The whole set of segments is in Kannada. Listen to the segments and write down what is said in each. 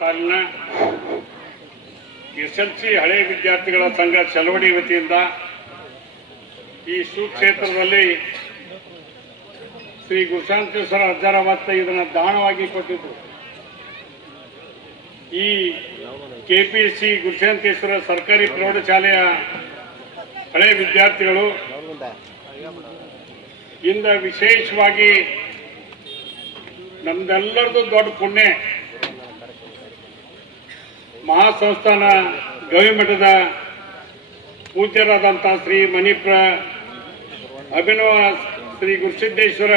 ಸಾಲಿನ SLC ಹಳೆ ವಿದ್ಯಾರ್ಥಿಗಳ ಸಂಘ ಚಳವಳಿ ವತಿಯಿಂದ ಈ ಸುಕ್ಷೇತ್ರದಲ್ಲಿ ಶ್ರೀ ಗುರುಶಾಂತೇಶ್ವರ ಅಜ್ಜಾರವತ್ತ ಇದನ್ನು ದಾನವಾಗಿ ಕೊಟ್ಟಿದ್ದು. ಈ KPSC ಗುರುಶಾಂತೇಶ್ವರ ಸರ್ಕಾರಿ ಪ್ರೌಢಶಾಲೆಯ ಹಳೆ ವಿದ್ಯಾರ್ಥಿಗಳು ಇಂದ ವಿಶೇಷವಾಗಿ ನಮ್ದೆಲ್ಲರದು ದೊಡ್ಡ ಪುಣ್ಯ, ಮಹಾಸಂಸ್ಥಾನ ಗವಿಮಠದ ಪೂಜ್ಯರಾದಂಥ ಶ್ರೀ ಮಣಿಪ್ರ ಅಭಿನವ ಶ್ರೀ ಗುರುಸಿದ್ದೇಶ್ವರ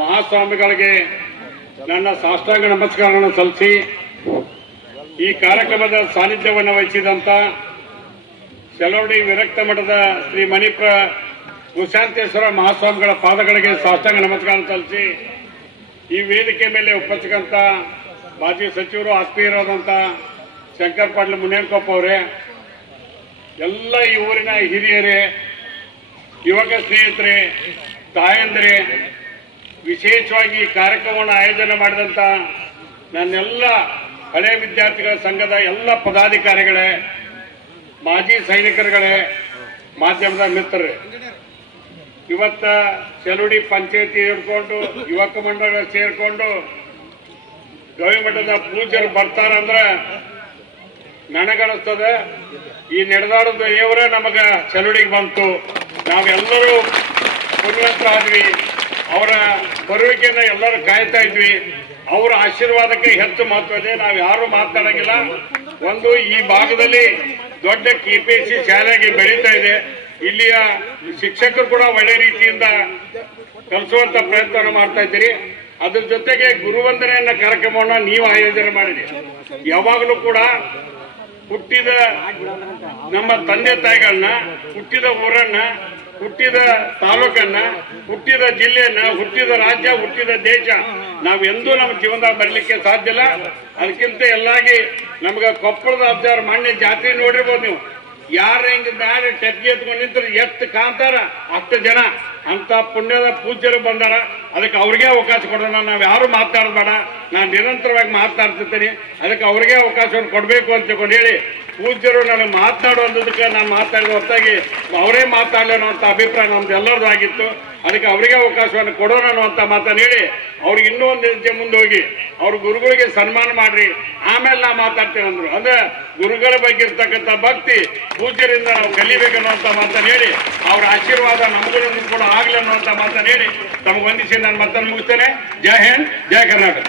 ಮಹಾಸ್ವಾಮಿಗಳಿಗೆ ನನ್ನ ಸಾಷ್ಟಾಂಗ ನಮಸ್ಕಾರಗಳನ್ನು ಸಲ್ಲಿಸಿ, ಈ ಕಾರ್ಯಕ್ರಮದ ಸಾನ್ನಿಧ್ಯವನ್ನು ವಹಿಸಿದಂಥ ಚಲವಡಿ ವಿರಕ್ತ ಮಠದ ಶ್ರೀ ಮಣಿಪ್ರ ಗುರುಶಾಂತೇಶ್ವರ ಮಹಾಸ್ವಾಮಿಗಳ ಪಾದಗಳಿಗೆ ಸಾಷ್ಟಾಂಗ ನಮಸ್ಕಾರ ಸಲ್ಲಿಸಿ, ಈ ವೇದಿಕೆ ಮೇಲೆ ಉಪಸ್ಥಿತಂತ ಮಾಜಿ ಸಚಿವರು ಆತ್ಮೀಯರಾದಂಥ ಶಂಕರ್ ಪಾಟೀಲ್ ಮುನೇನಕೊಪ್ಪ ಅವರೇ, ಎಲ್ಲ ಈ ಊರಿನ ಹಿರಿಯರೇ, ಯುವಕ ಸ್ನೇಹಿತರೆ, ತಾಯಂದ್ರೆ, ವಿಶೇಷವಾಗಿ ಈ ಕಾರ್ಯಕ್ರಮವನ್ನು ಆಯೋಜನೆ ಮಾಡಿದಂಥ ನನ್ನೆಲ್ಲ ಹಳೆ ವಿದ್ಯಾರ್ಥಿಗಳ ಸಂಘದ ಎಲ್ಲ ಪದಾಧಿಕಾರಿಗಳೇ, ಮಾಜಿ ಸೈನಿಕರುಗಳೇ, ಮಾಧ್ಯಮದ ಮಿತ್ರರೇ, ಇವತ್ತ ಚಲುಡಿ ಪಂಚಾಯತಿ ಹಿಡ್ಕೊಂಡು ಯುವಕ ಮಂಡಳ ಸೇರ್ಕೊಂಡು ಗವಿಮಠದ ಪೂಜ್ಯರು ಬರ್ತಾರಂದ್ರೆ ನನಗನಿಸ್ತದೆ ಈ ನಡೆದಾಡೋದು ದೇವರೇ ನಮಗ ಚಲುಡಿಗೆ ಬಂತು, ನಾವೆಲ್ಲರೂ ಪುಣ್ಯವಂತರಾದ್ವಿ, ಅವರ ಬರುವಿಕೆಯನ್ನು ಎಲ್ಲರೂ ಕಾಯ್ತಾ ಇದ್ವಿ, ಅವರ ಆಶೀರ್ವಾದಕ್ಕೆ ಹೆಚ್ಚು ಮಹತ್ವ ಇದೆ. ನಾವು ಯಾರು ಮಾತಾಡಂಗಿಲ್ಲ. ಒಂದು ಈ ಭಾಗದಲ್ಲಿ ದೊಡ್ಡ KPSC ಶಾಲೆಗೆ ಬೆಳೀತಾ ಇದೆ, ಇಲ್ಲಿಯ ಶಿಕ್ಷಕರು ಕೂಡ ಒಳ್ಳೆ ರೀತಿಯಿಂದ ಕಲಿಸುವಂತ ಪ್ರಯತ್ನ ಮಾಡ್ತಾ ಇದ್ದೀರಿ. ಅದ್ರ ಜೊತೆಗೆ ಗುರುವಂದನೆ ಅನ್ನೋ ಕಾರ್ಯಕ್ರಮವನ್ನು ನೀವು ಆಯೋಜನೆ ಮಾಡಿರಿ. ಯಾವಾಗಲೂ ಕೂಡ ಹುಟ್ಟಿದ ನಮ್ಮ ತಂದೆ ತಾಯಿಗಳನ್ನ, ಹುಟ್ಟಿದ ಊರನ್ನ, ಹುಟ್ಟಿದ ತಾಲೂಕನ್ನ, ಹುಟ್ಟಿದ ಜಿಲ್ಲೆಯನ್ನ, ಹುಟ್ಟಿದ ರಾಜ್ಯ, ಹುಟ್ಟಿದ ದೇಶ ನಾವೆಂದೂ ನಮ್ಮ ಜೀವನದಾಗ ಬರಲಿಕ್ಕೆ ಸಾಧ್ಯ ಇಲ್ಲ. ಅದಕ್ಕಿಂತ ಎಲ್ಲಾಗಿ ನಮ್ಗೆ ಕೊಪ್ಪಳದ ಅಜ್ಜಾರ ಮಾನ್ಯ ಜಾತ್ರೆ ನೋಡಿರ್ಬೋದು ನೀವು, ಯಾರ ಹಿಂಗ ಮ್ಯಾಲೆ ಟೆಪ್ಗೆ ಎತ್ಕೊಂಡು ನಿಂತ್ರೆ ಎಷ್ಟು ಕಾಂತಾರ ಅಷ್ಟು ಜನ ಅಂತ ಪುಣ್ಯದ ಪೂಜ್ಯರು ಬಂದಾರ. ಅದಕ್ಕೆ ಅವ್ರಿಗೆ ಅವಕಾಶ ಕೊಡೋಣ, ನಾವು ಯಾರು ಮಾತಾಡಬೇಡ, ನಾನು ನಿರಂತರವಾಗಿ ಮಾತನಾಡ್ತಿರ್ತೀನಿ, ಅದಕ್ಕೆ ಅವ್ರಿಗೆ ಅವಕಾಶವನ್ನು ಕೊಡಬೇಕು ಅಂತ ಹೇಳಿ ಪೂಜ್ಯರು ನನಗೆ ಮಾತನಾಡುವಂಥದಕ್ಕೆ ನಾನು ಮಾತಾಡಿದ ಹೊರತಾಗಿ ಅವರೇ ಮಾತಾಡಲಿ ಅನ್ನುವಂಥ ಅಭಿಪ್ರಾಯ ನಮ್ದು ಎಲ್ಲರದ್ದು ಆಗಿತ್ತು. ಅದಕ್ಕೆ ಅವರಿಗೆ ಅವಕಾಶವನ್ನು ಕೊಡೋಣ ಅನ್ನುವಂಥ ಮಾತನ್ನು ಹೇಳಿ ಅವ್ರಿಗೆ ಇನ್ನೂ ಒಂದು ಹೆಜ್ಜೆ ಮುಂದೆ ಹೋಗಿ ಅವ್ರ ಗುರುಗಳಿಗೆ ಸನ್ಮಾನ ಮಾಡ್ರಿ, ಆಮೇಲೆ ನಾ ಮಾತಾಡ್ತೇನೆ ಅಂದ್ರು. ಅಂದ್ರೆ ಗುರುಗಳ ಬಗ್ಗೆ ಇರ್ತಕ್ಕಂಥ ಭಕ್ತಿ ಪೂಜ್ಯರಿಂದ ನಾವು ಕಲಿಬೇಕನ್ನುವಂಥ ಮಾತನ್ನು ಹೇಳಿ ಅವ್ರ ಆಶೀರ್ವಾದ ನಮಗೂ ಕೂಡ ಆಗ್ಲಿ ಅನ್ನುವಂಥ ಮಾತನ್ನು ಹೇಳಿ ತಮಗೆ ವಂದಿಸಿ ನಾನು ಮಾತನ್ನು ಮುಗಿಸ್ತೇನೆ. ಜೈ ಹಿಂದ್, ಜೈ ಕರ್ನಾಟಕ.